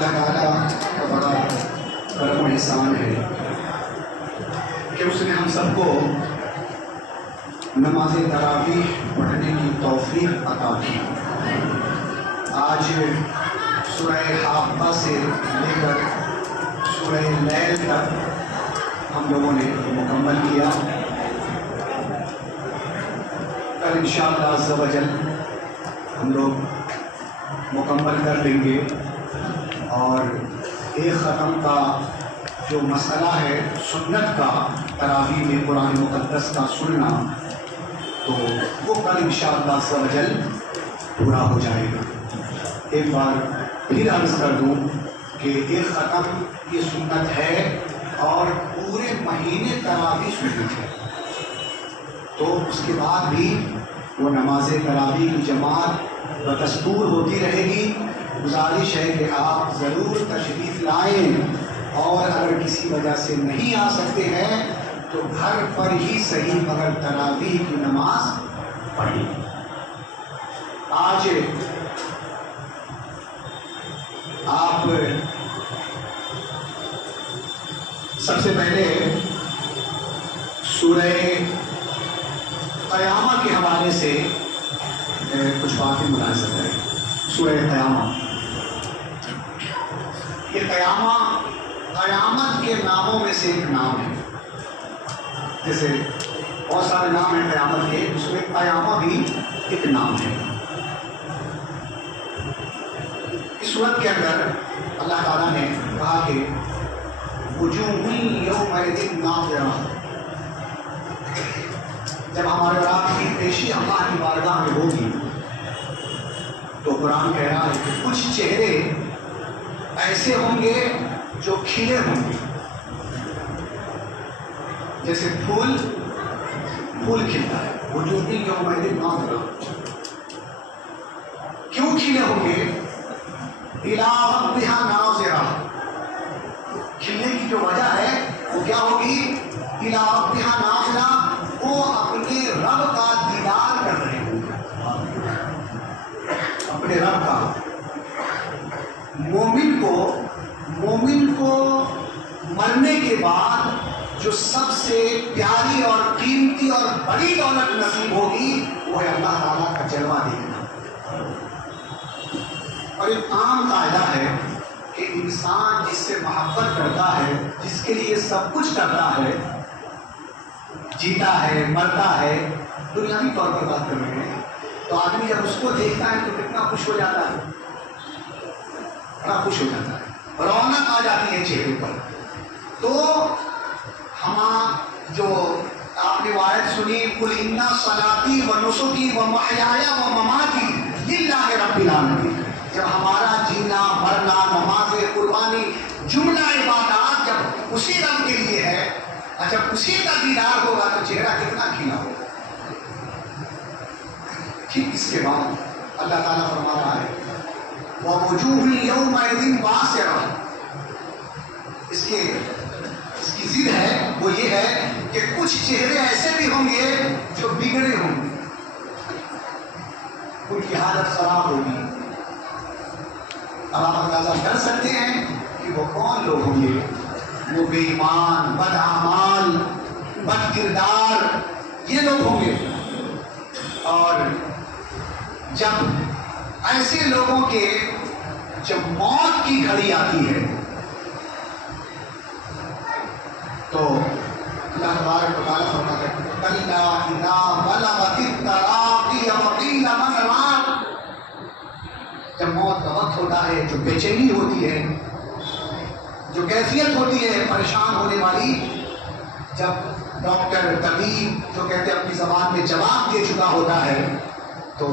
اللہ تعالیٰ کا بڑا کرم و احسان ہے کہ اس نے ہم سب کو نماز تراویح پڑھنے کی توفیق عطا کی۔ آج سورہ حاقہ سے لے کر سورہ لیل تک ہم لوگوں نے مکمل کیا۔ کل انشاءاللہ عز و جل ہم لوگ مکمل کر لیں گے، اور ایک ختم کا جو مسئلہ ہے سنت کا تراویح میں قرآن مقدس کا سننا، تو وہ کل انشاءاللہ عز و جل پورا ہو جائے گا۔ ایک بار پھر عرض کر دوں کہ ایک ختم یہ سنت ہے اور پورے مہینے تراویح سنت ہے، تو اس کے بعد بھی وہ نماز تراویح کی جماعت بدستور ہوتی رہے گی۔ گزارش ہے کہ آپ ضرور تشریف لائیں، اور اگر کسی وجہ سے نہیں آ سکتے ہیں تو گھر پر ہی صحیح مگر تراویح کی نماز پڑھیں۔ آج آپ سب سے پہلے سورہ قیامہ کے حوالے سے کچھ باتیں ملاحظہ کریں۔ سورہ قیامہ، یہ قیامت کے ناموں میں سے ایک نام ہے۔ جیسے بہت سارے نام ہیں قیامت کے، اس میں قیامہ بھی ایک نام ہے۔ اس سورت کے اندر اللہ تعالیٰ نے کہا کہ وجوہ یومئذ ناظرہ، جب ہمارے رات کی پیشی اللہ کی بارگاہ میں ہوگی تو قرآن کہہ رہا ہے کہ کچھ چہرے ایسے ہوں گے جو کھلے ہوں گے، جیسے پھول کھلتا ہے۔ وجوہ یومئذ ناظرہ، کیوں کھلے ہوں گے؟ الی ربہا ناظرہ، کھلنے کی جو وجہ ہے وہ کیا ہوگی؟ الی ربہا ناظرہ، وہ اپنے رب کا دیدار کر رہے ہوں گے، اپنے رب کا۔ مومن کو مرنے کے بعد جو سب سے پیاری اور قیمتی اور بڑی دولت نصیب ہوگی وہ ہے اللہ تعالیٰ کا جلوہ دیکھنا۔ اور ایک عام قاعدہ ہے کہ انسان جس سے محبت کرتا ہے، جس کے لیے سب کچھ کرتا ہے، جیتا ہے، مرتا ہے، دنیاوی طور پر بات کر رہے ہیں، تو آدمی جب اس کو دیکھتا ہے تو کتنا خوش ہو جاتا ہے، بڑا خوش ہو جاتا ہے، رونق آ جاتی ہے چہرے پر۔ تو جو آپ نے آیت سنی، قل ان صلاتی و نسکی و محیای و مماتی للہ رب العالمین، جب ہمارا جینا، مرنا، نماز، قربانی، جملہ عبادات جب اسی رب کے لیے ہے، جب اسی کا دیدار ہوگا تو چہرہ کتنا کھلا ہوگا۔ ٹھیک اس کے بعد اللہ تعالیٰ فرما رہا ہے وَوُجُوهٌ يَوْمَئِذٍ بَاسِرَةٌ، اس کی ضد ہے، وہ یہ ہے کہ کچھ چہرے ایسے بھی ہوں گے جو بگڑے ہوں گے، ان کی حالت خراب ہوگی۔ اب آپ اندازہ کر سکتے ہیں کہ وہ کون لوگ ہوں گے؟ وہ بے ایمان، بد اعمال، بد کردار، یہ لوگ ہوں گے۔ اور جب ایسے لوگوں کے جب موت کی گھڑی آتی ہے تو اللہ تبارک و تعالیٰ فرماتا ہے کَلَّا إِذَا بَلَغَتِ التَّرَاقِيَ وَقِيلَ مَنْ رَاقٍ، جب موت کا وقت ہوتا ہے، جو بے چینی ہوتی ہے، جو کیفیت ہوتی ہے پریشان ہونے والی، جب ڈاکٹر، طبیب جو کہتے ہیں اپنی زبان میں جواب دے چکا ہوتا ہے، تو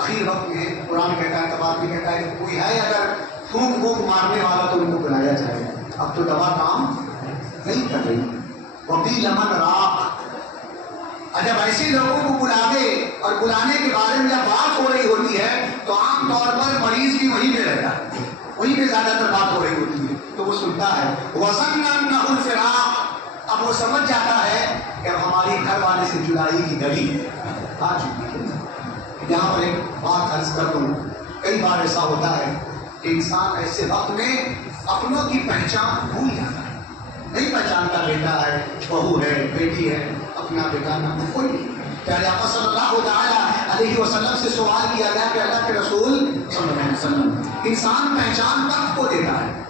اخیر وقت میں قرآن کہتا ہے، تبارک بھی کہتا ہے کہ کوئی ہے اگر پھونک مارنے والا تو ان کو بلایا جائے، اب تو دوا کام نہیں کر رہی۔ وَقِيلَ مَنْ رَاقٍ، جب ایسے لوگوں کو اور بلانے کے بارے میں جب بات ہو رہی ہوتی ہے تو عام طور پر مریض بھی وہیں پہ رہتا ہے، وہیں پہ زیادہ تر بات ہو رہی ہوتی ہے، تو وہ سنتا ہے وَظَنَّ أَنَّهُ الْفِرَاقُ، اب وہ سمجھ جاتا ہے کہ اب ہماری گھر والے سے جدائی کی گھڑی آ چکی ہے۔ یہاں پر ایک بات عرض کر دوں، کئی بار ایسا ہوتا ہے کہ انسان ایسے وقت میں اپنوں کی پہچان بھول جاتا ہے، نہیں پہچانتا بیٹا ہے، بہو ہے، بیٹی ہے، اپنا بیگانہ کوئی نہیں۔ پیارے آقا صلی اللہ تعالیٰ علیہ وسلم سے سوال کیا گیا کہ اللہ کے رسول صلی اللہ علیہ وسلم، انسان پہچان وقت کو دیتا ہے،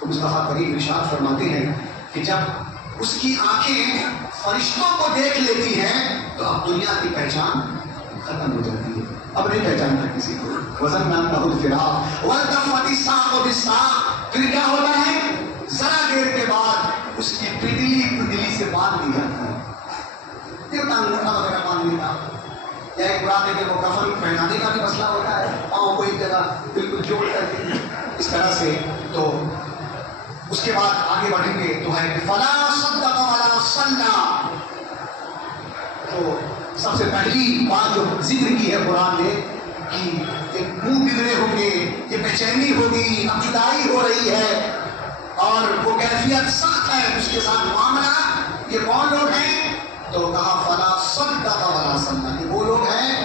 تو مصطفیٰ کریم ارشاد فرماتے ہیں کہ جب اس کی آنکھیں فرشتوں کو دیکھ لیتی ہیں تو اب دنیا کی پہچان ختم ہو جاتی ہے، اب نہیں پہچانتا کسی کو۔ وزن نام کا الفراق والتفت الساق بالساق، پھر کیا ہوتا ہے؟ ذرا دیر کے بعد اس کی پندلی سے باندھ دی جاتی ہے، پھر ٹانگا وغیرہ باندھ دیتا، یا ایک براتے کے وہ کفن پہنانے کا بھی مسئلہ ہوتا ہے، پاؤں کو ایک جگہ بالکل جوڑ کر کے اس طرح سے۔ تو اس کے بعد آگے بڑھیں گے تو ہے فلا صدق ولا صلی، تو سب سے پہلی بات جو ذکر کی ہے قرآن نے کہ منہ بگڑے ہوں گے، یہ بے چینی ہوگی، اب جدائی ہو رہی ہے اور وہ کیفیت سخت ہے، اس کے ساتھ معاملہ۔ یہ کون لوگ ہیں؟ تو کہا فلا صدق ولا صلی، یہ وہ لوگ ہیں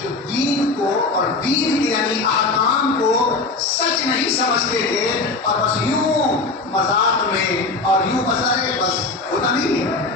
جو دین کو اور دین کے یعنی احکام کو سچ نہیں سمجھتے تھے اور بس یوں مذاق میں اور یوں بس ہوتا نہیں ہے۔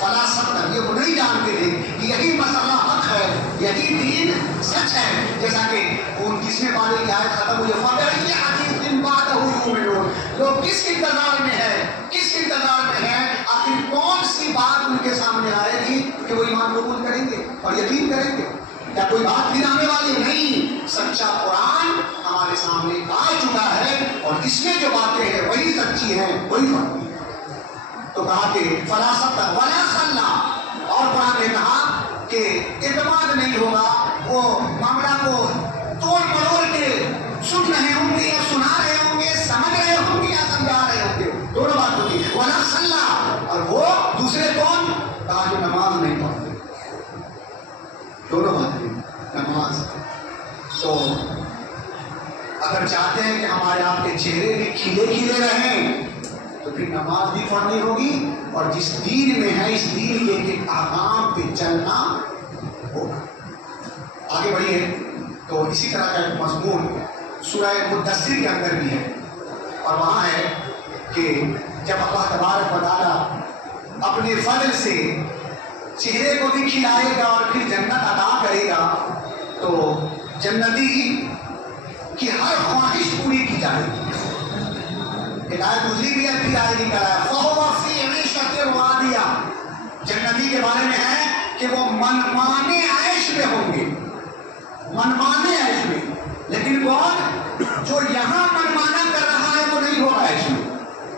فلا صدق، یہ وہ نہیں جانتے تھے کہ یہی مسئلہ حق ہے، یہی دین سچ ہے، جیسا کہ 29ویں پارے کی آیت ختم ہوئی فَبِأَيِّ حَدِيثٍ بَعْدَهُ يُؤْمِنُونَ، لوگ کس انتظار میں ہے، کس انتظار میں ہے، آخر کون سی بات ان کے سامنے آئے گی کہ وہ ایمان قبول کریں گے اور یقین کریں گے؟ کیا کوئی بات پھر آنے والی نہیں؟ سچا قرآن ہمارے سامنے آ چکا ہے اور اس میں جو باتیں ہیں وہی سچی ہیں، وہی باتیں۔ تو کہا کہ فلا صدق ولا صلی، اور قرآن نے کہا کہ اعتماد نہیں ہوگا، وہ معاملہ کو توڑ مروڑ کے سن رہے ہوں گے یا سنا رہے ہوں گے، سمجھ رہے ہوں گے یا سمجھا رہے ہوں گے، دونوں بات ہوتی ہے۔ ولا صلی، اور وہ دوسرے کون؟ کہا جو نماز نہیں پڑھتے، دونوں باتیں نماز۔ تو اگر چاہتے ہیں کہ ہمارے آپ کے چہرے بھی کھلے کھلے رہیں تو پھر نماز بھی پڑھنی ہوگی اور جس دین میں ہے اس دین کے ایک احکام پہ چلنا ہوگا۔ آگے بڑھیے تو اسی طرح کا ایک مضمون سورہ مدثر کے اندر بھی ہے، اور وہاں ہے کہ جب اللہ تبارک و تعالیٰ اپنے فضل سے چہرے کو بھی کھلائے گا اور پھر جنت عطا کرے گا تو جنتی کی ہر خواہش پوری کی جائے گی۔ ہدایت گزری بھی ہے، پھر آئے گی کرایا فَهُوَ فِي عِيشَةٍ رَاضِيَةٍ، جنتی کے بارے میں ہے کہ وہ منمانے عیش میں ہوں گے، منمانے عیش میں۔ لیکن کون؟ جو یہاں منمانا کر رہا ہے وہ نہیں ہوگا عیش میں،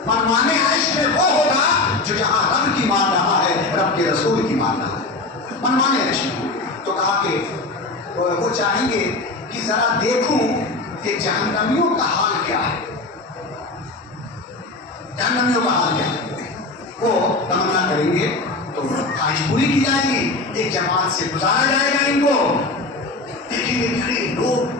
منمانے عیش میں وہ ہوگا جو جہاں رب کی مان رہا ہے، رب کے رسول کی مان رہا ہے، منمانے عیش میں۔ تو کہا کہ وہ چاہیں گے کہ ذرا دیکھوں کہ جہنمیوں کا حال کیا ہے، جہنمیوں کا حال کیا ہے۔ وہ تمنا کریں گے تو خواہش پوری کی جائے گی، ایک جماعت سے گزارا جائے گا ان کو۔ دیکھیں گے کھڑے لوگ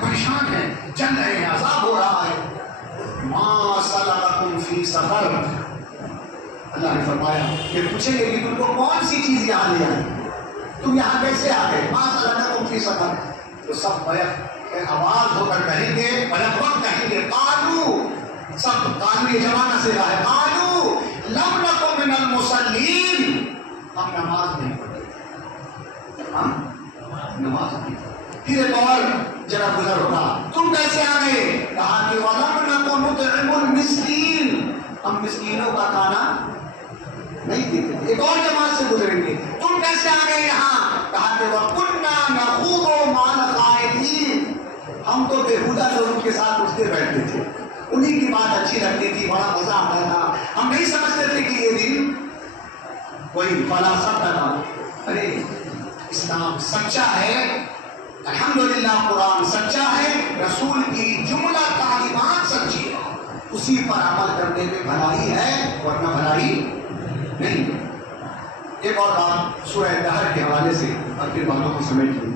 پریشان ہیں، چل رہے ہیں، عذاب ہو رہا ہے۔ ما سلککم فی سقر، اللہ نے فرمایا کہ پوچھیں گے کہ تم کو کون سی چیز یہاں لے آئی، تم یہاں کیسے آ گئے؟ ما سلککم فی سقر، تو سب بیک آواز ہو کر کہیں گے، بلک وقت کہیں گے قالو، سب قالو یہ زمانہ سے رہا ہے، قالو لم نکن من المصلین، ہم نماز نہیں پڑھتے، ہم نماز نہیں پڑھتے۔ پھر ایک اور جگہ گزر ہوگا، تم کیسے آ گئے؟ کہا کہ وَلَمْ نَكُنْ نُطْعِمُ الْمِسْكِينَ، ہم مسکینوں کا کھانا نہیں دیتے تھے۔ ایک اور جماعت سے گزریں گے، تم کیسے آ گئے یہاں؟ کہا کہ وَكُنَّا نَخُوضُ مَعَ الْخَائِضِينَ، ہم تو بےہودہ لوگوں کے ساتھ اٹھتے بیٹھتے تھے، انہی کی بات اچھی لگتی تھی، بڑا مزہ آتا تھا، ہم نہیں سمجھتے تھے کہ یہ دن کوئی فلا صدق، ارے اسلام سچا ہے، الحمدللہ قرآن سچا ہے، رسول کی جملہ تعلیمات سچی ہے، اسی پر عمل کرنے میں بھلائی ہے ورنہ بھلائی نہیں۔ ایک اور بات سورہ دہر کے حوالے سے اور پھر باتوں کو سمجھ لیں۔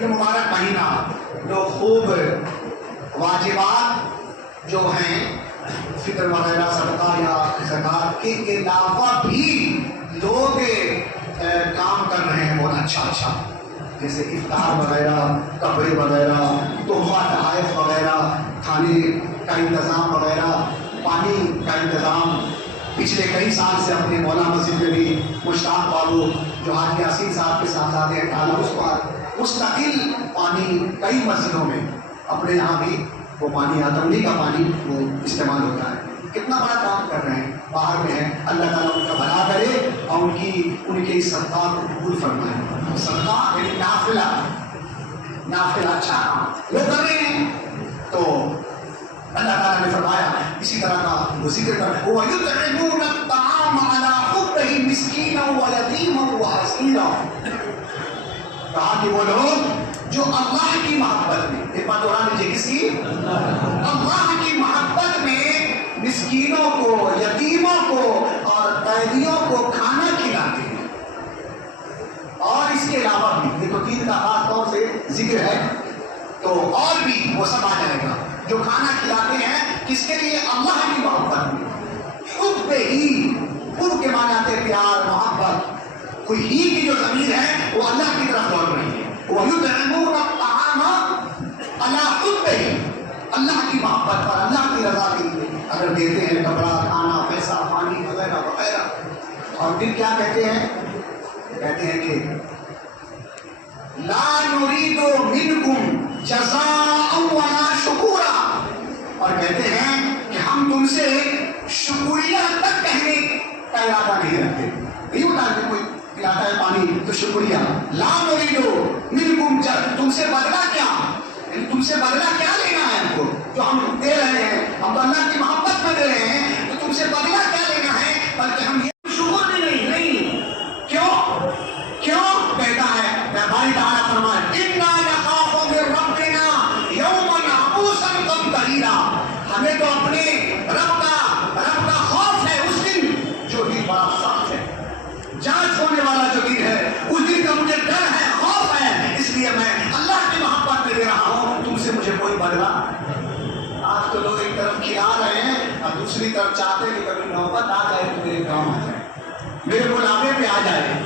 یہ مبارک مہینہ لوگ خوب واجبات جو ہیں فطر وغیرہ صدقہ یا زکوٰۃ کے علاوہ بھی لوگ کام کر رہے ہیں بہت اچھا اچھا، جیسے افطار وغیرہ، کپڑے وغیرہ، تحفہ تحائف وغیرہ، کھانے کا انتظام وغیرہ، پانی کا انتظام. پچھلے کئی سال سے اپنے مولا مسجد میں بھی مشتاق بابو جو حاجی یاسین صاحب کے صاحبزادے ہیں ٹالا اس پر مستقل پانی کئی مسجدوں میں اپنے یہاں بھی وہ پانی آتا ہے، انہیں کا پانی وہ استعمال ہوتا ہے. کتنا بڑا کام کر رہے ہیں، باہر میں ہیں. اللہ تعالیٰ ان کا بھلا کرے اور ان کے اس صدقات کو قبول فرمائے. صدقہ یعنی نافلہ اچھا کام وہ کر رہے ہیں. تو اللہ تعالیٰ نے فرمایا اسی طرح کا وہ ذکر کر وَيُطْعِمُونَ الطَّعَامَ عَلَىٰ حُبِّهِ مِسْكِينًا وَيَتِيمًا وَأَسِيرًا. کہا کہ وہ لوگ جو اللہ کی محبت میں، ایک بات دہرا لیجیے، کس کی؟ اللہ کی محبت میں مسکینوں کو، یتیموں کو اور قیدیوں کو کھانا کھلاتے ہیں. اور اس کے علاوہ بھی یہ تو دین کا خاص طور سے ذکر ہے، تو اور بھی وہ سب آ جائے گا. جو کھانا کھلاتے ہیں کس کے لیے؟ اللہ کی محبت میں. حب ہی، حب کے معنی آتے ہیں پیار، محبت. کوئی ہی کی جو ضمیر ہے وہ اللہ کی طرف لوٹ رہی ہے. وَيُطْعِمُونَ الطَّعَامَ عَلَىٰ حُبِّهِ، اللہ کی محبت پر، اللہ کی رضا کے لیے اگر دیتے ہیں کپڑا، کھانا، پیسہ، پانی وغیرہ وغیرہ. اور پھر کیا کہتے ہیں؟ کہتے ہیں کہ لَا نُرِيدُ مِنْكُمْ جَزَاءً وَلَا شُكُورًا. اور کہتے ہیں کہ ہم تم سے شکریہ تک کہنے کا ارادہ نہیں رکھتے. نہیں ہوتا کہ کوئی پلاتا ہے پانی تو شکریہ. لا نریدو منکم، تم سے بدلہ کیا، یعنی تم سے بدلہ کیا لینا ہے ہم کو؟ جو ہم دے رہے ہیں، ہم تو اللہ کی محبت میں دے رہے ہیں، تو تم سے بدلہ کیا لینا ہے؟ بلکہ ہم یہ شکر بھی نہیں. کیوں کہتا ہے باری تعالیٰ فرمائے اِنَّا نَخَافُ مِن رَبِّنَا يَوْمًا عَبُوسًا قَمْطَرِيرًا. ہمیں تو اپنے رب کا خوف ہے اس دن جو بھی بڑا سخت ہے، جانچ ہونے والا جو دن ہے. اس دن کا مجھے ڈر ہے، خوف ہے، اس لیے میں اللہ کی محبت میں دے رہا ہوں. تم سے مجھے کوئی بدلہ. آج تو لوگ ایک طرف کھلا رہے ہیں اور دوسری طرف چاہتے ہیں کہ کبھی نوبت آ جائے تو میرے کام آ جائے، میرے بلاوے پہ آ جائے.